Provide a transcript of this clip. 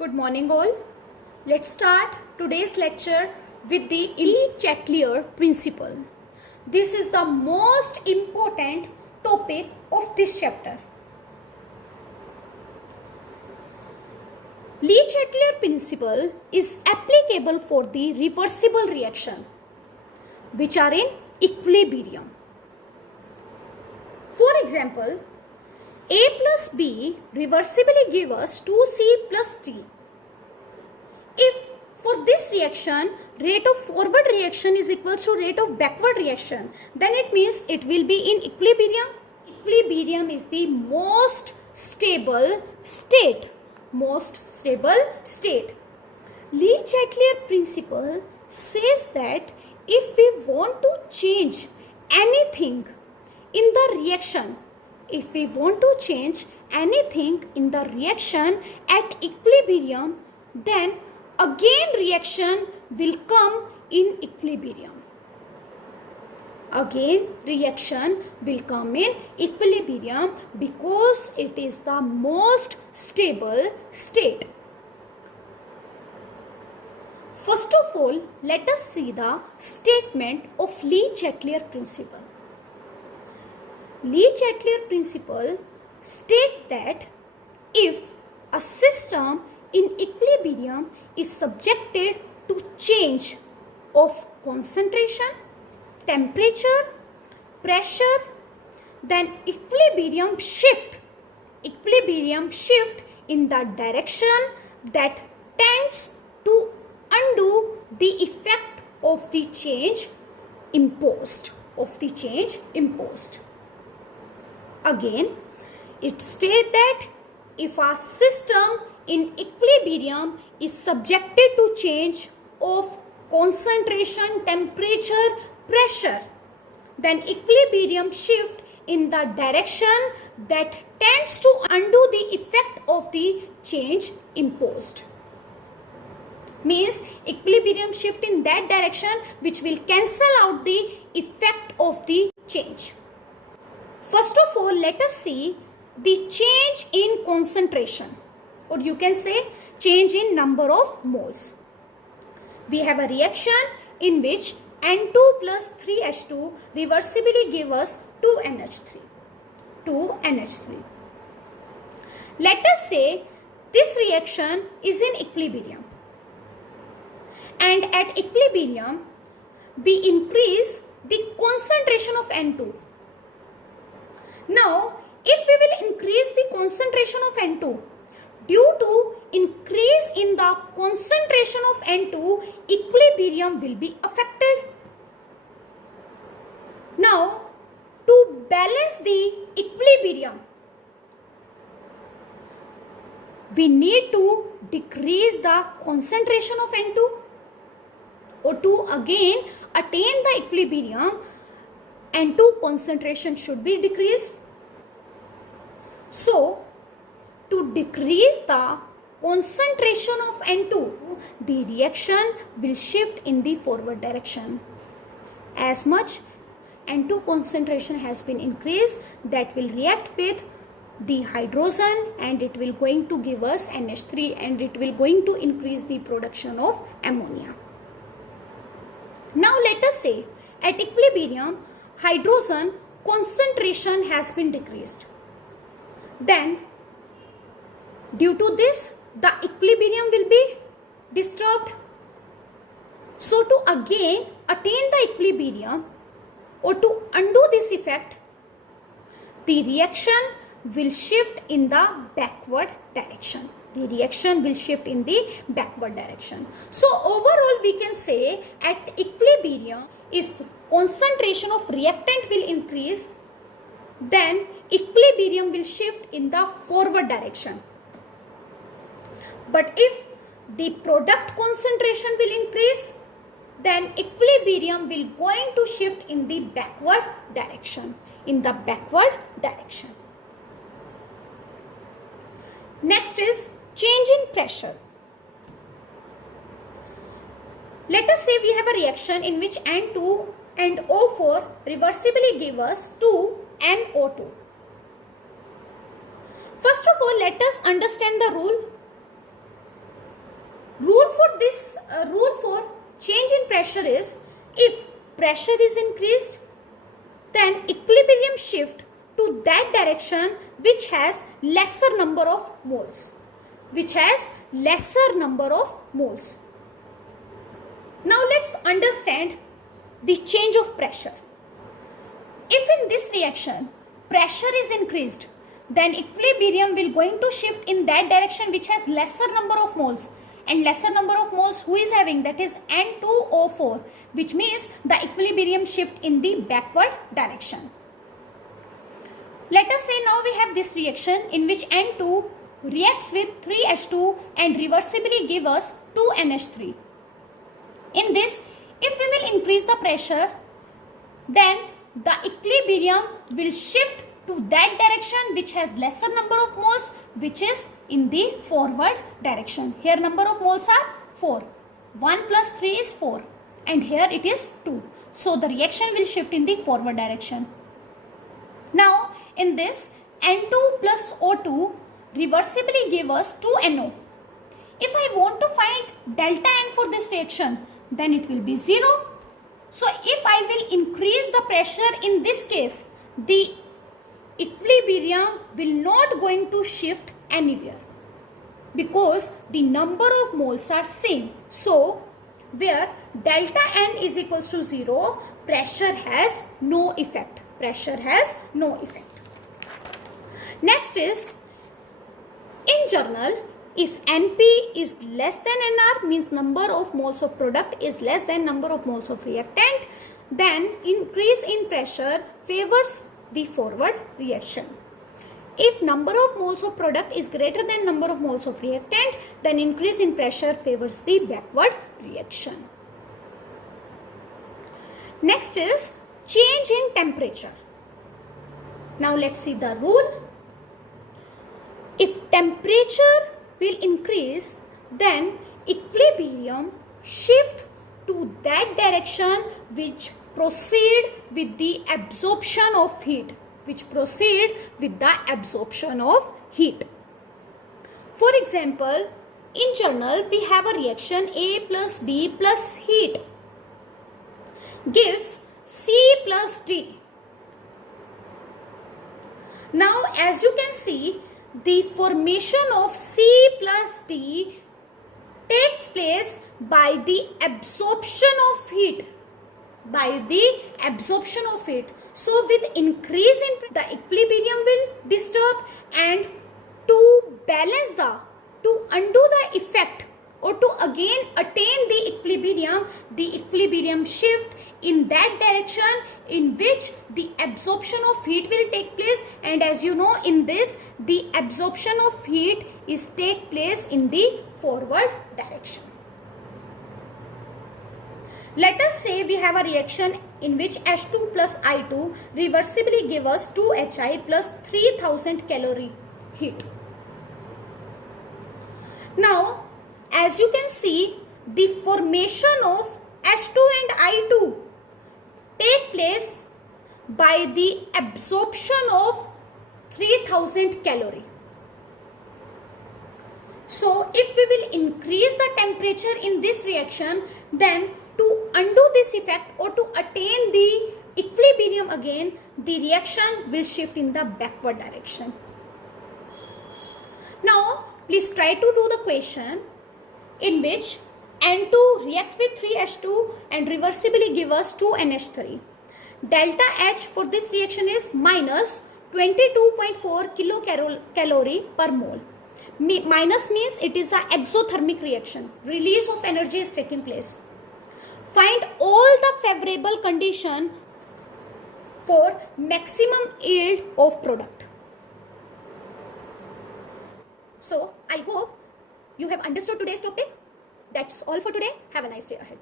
Good morning all. Let's start today's lecture with the Le-Chatelier principle. This is the most important topic of this chapter. Le-Chatelier principle is applicable for the reversible reaction which are in equilibrium. For example, A plus B reversibly give us 2C plus D. If for this reaction rate of forward reaction is equals to rate of backward reaction, then it means it will be in equilibrium. Equilibrium is the most stable state. Le-Chatelier principle says that if we want to change anything in the reaction, at equilibrium, then again reaction will come in equilibrium. Because it is the most stable state. First of all, let us see the statement of Le-Chatelier principle. Le-Chatelier principle states that if a system in equilibrium is subjected to change of concentration, temperature, pressure, then equilibrium shift in the direction that tends to undo the effect of the change imposed. Again, it states that if a system in equilibrium is subjected to change of concentration, temperature, pressure, then equilibrium shift in the direction that tends to undo the effect of the change imposed. Means equilibrium shift in that direction which will cancel out the effect of the change. First of all, let us see the change in concentration, or you can say change in number of moles. We have a reaction in which N2 plus 3H2 reversibly give us 2NH3. Let us say this reaction is in equilibrium, and at equilibrium we increase the concentration of N2. Now, if we will increase the concentration of N2, due to increase in the concentration of N2, equilibrium will be affected. Now, to balance the equilibrium, we need to decrease the concentration of N2, or to again attain the equilibrium, N2 concentration should be decreased. So, to decrease the concentration of N2, the reaction will shift in the forward direction. As much N2 concentration has been increased, that will react with the hydrogen and it will going to give us NH3, and it will going to increase the production of ammonia. Now let us say at equilibrium hydrogen concentration has been decreased. Then due to this the equilibrium will be disturbed. So to again attain the equilibrium, or to undo this effect, the reaction will shift in the backward direction. So overall we can say at equilibrium, if concentration of reactant will increase, then equilibrium will shift in the forward direction. But if the product concentration will increase, then equilibrium will going to shift in the backward direction. Next is change in pressure. Let us say we have a reaction in which N2 and O4 reversibly give us 2NO2. First of all, let us understand the rule. rule for change in pressure is, if pressure is increased, then equilibrium shift to that direction which has lesser number of moles. Which has lesser number of moles. Now let's understand the change of pressure. If in this reaction pressure is increased, then equilibrium will going to shift in that direction which has lesser number of moles. And lesser number of moles who is having, that is N2O4, which means the equilibrium shift in the backward direction. Let us say now we have this reaction in which N2 reacts with 3H2 and reversibly give us 2NH3. In this, if we will increase the pressure, then the equilibrium will shift to that direction which has lesser number of moles, which is in the forward direction. Here number of moles are 4. 1 plus 3 is 4 and here it is 2. So the reaction will shift in the forward direction. Now in this, N2 plus O2 reversibly give us 2NO. If I want to find delta N for this reaction, then it will be 0. So if I will increase the pressure in this case, the equilibrium will not going to shift anywhere because the number of moles are same. So where delta N is equals to 0, pressure has no effect. Pressure has no effect. Next is, in journal, if NP is less than NR, means number of moles of product is less than number of moles of reactant, then increase in pressure favors the forward reaction. If number of moles of product is greater than number of moles of reactant, then increase in pressure favors the backward reaction. Next is change in temperature. Now let's see the rule. If temperature will increase, then equilibrium shift to that direction which proceed with the absorption of heat. For example, in journal we have a reaction A plus B plus heat gives C plus D. Now as you can see, the formation of C plus D takes place by the absorption of heat. So with increase in the equilibrium will disturb, and to balance to undo the effect or to again attain the equilibrium shift in that direction in which the absorption of heat will take place. And as you know, in this the absorption of heat is take place in the forward direction. Let us say we have a reaction in which H2 plus I2 reversibly give us 2HI plus 3000 calorie heat. Now as you can see, the formation of H2 and I2 take place by the absorption of 3000 calorie. So if we will increase the temperature in this reaction, then to undo this effect or to attain the equilibrium again, the reaction will shift in the backward direction. Now please try to do the question in which N2 react with 3H2 and reversibly give us 2NH3. Delta H for this reaction is minus 22.4 kilocalorie per mole. Minus means it is an exothermic reaction. Release of energy is taking place. Find all the favorable condition for maximum yield of product. So I hope you have understood today's topic. That's all for today. Have a nice day ahead.